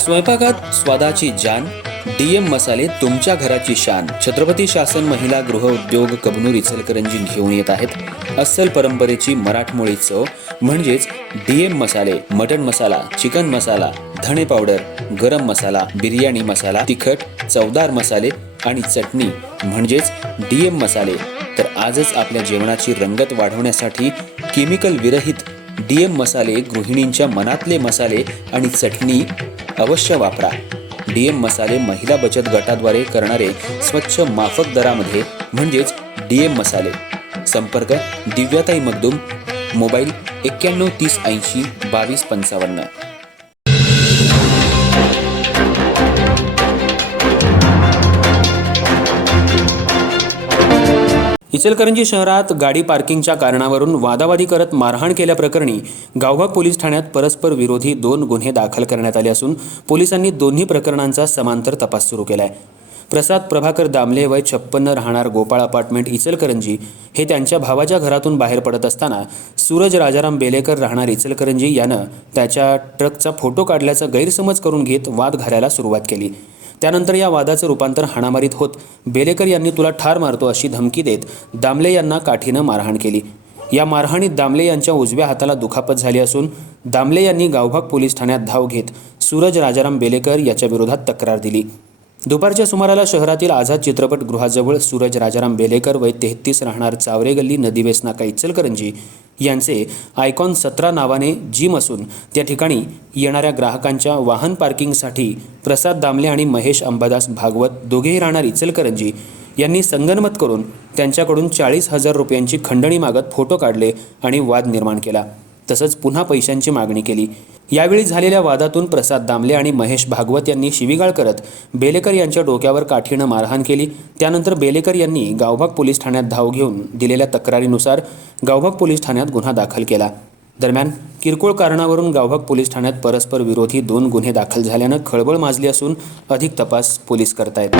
स्वयंपाकात स्वादाची जान, डीएम मसाले तुमच्या घराची शान. छत्रपती शासन महिला गृह उद्योग कबनूर इचलकरंजी घेऊन येत आहेत अस्सल परंपरेची मराठमोळी चव म्हणजेच डीएम मसाले. मटन मसाला, चिकन मसाला, धणे पावडर, गरम मसाला, बिर्याणी मसाला, तिखट चवदार मसाले आणि चटणी म्हणजेच डीएम मसाले. तर आजच आपल्या जेवणाची रंगत वाढवण्यासाठी केमिकल विरहित डीएम मसाले, गृहिणींच्या मनातले मसाले आणि चटणी अवश्य वापरा. डीएम मसाले महिला बचत गटाद्वारे करणारे स्वच्छ माफक दरामध्ये म्हणजेच डीएम मसाले. संपर्क दिव्याताई मगदूम, मोबाईल 91 30 80 22 55. इचलकरंजी शहरात गाडी पार्किंगच्या कारणावरून वादावादी करत मारहाण केल्याप्रकरणी गावभाग पोलीस ठाण्यात परस्पर विरोधी 2 गुन्हे दाखल करण्यात आले असून पोलिसांनी दोन्ही प्रकरणांचा समांतर तपास सुरू केला आहे. प्रसाद प्रभाकर दामले वय 56 राहणार गोपाळ अपार्टमेंट इचलकरंजी हे त्यांच्या भावाच्या घरातून बाहेर पडत असताना सूरज राजाराम बेलेकर राहणार इचलकरंजी यानं त्याच्या ट्रकचा फोटो काढल्याचा गैरसमज करून घेत वाद घालायला सुरुवात केली. त्यानंतर या वादाचं रूपांतर हाणामारीत होत बेलेकर यांनी तुला ठार मारतो अशी धमकी देत दामले यांना काठीनं मारहाण केली. या मारहाणीत दामले यांच्या उजव्या हाताला दुखापत झाली असून दामले यांनी गावभाग पोलीस ठाण्यात धाव घेत सूरज राजाराम बेलेकर याच्या विरोधात तक्रार दिली. दुपारच्या सुमाराला शहरातील आझाद चित्रपटगृहाजवळ सूरज राजाराम बेलेकर वय 33 राहणार चावरे गल्ली नदीवेस नाका इचलकरंजी यांचे आयकॉन 17 नावाने जिम असून त्या ठिकाणी येणाऱ्या ग्राहकांच्या वाहन पार्किंगसाठी प्रसाद दामले आणि महेश अंबादास भागवत दोघेही राहणार इचलकरंजी यांनी संगनमत करून त्यांच्याकडून 40,000 रुपयांची खंडणी मागत फोटो काढले आणि वाद निर्माण केला. तसंच पुन्हा पैशांची मागणी केली. यावेळी झालेल्या वादातून प्रसाद दामले आणि महेश भागवत यांनी शिवीगाळ करत बेलेकर यांच्या डोक्यावर काठीनं मारहाण केली. त्यानंतर बेलेकर यांनी गावभाग पोलीस ठाण्यात धाव घेऊन दिलेल्या तक्रारीनुसार गावभाग पोलीस ठाण्यात गुन्हा दाखल केला. दरम्यान किरकोळ कारणावरून गावभाग पोलीस ठाण्यात परस्पर विरोधी 2 गुन्हे दाखल झाल्यानं खळबळ माजली असून अधिक तपास पोलीस करतायत.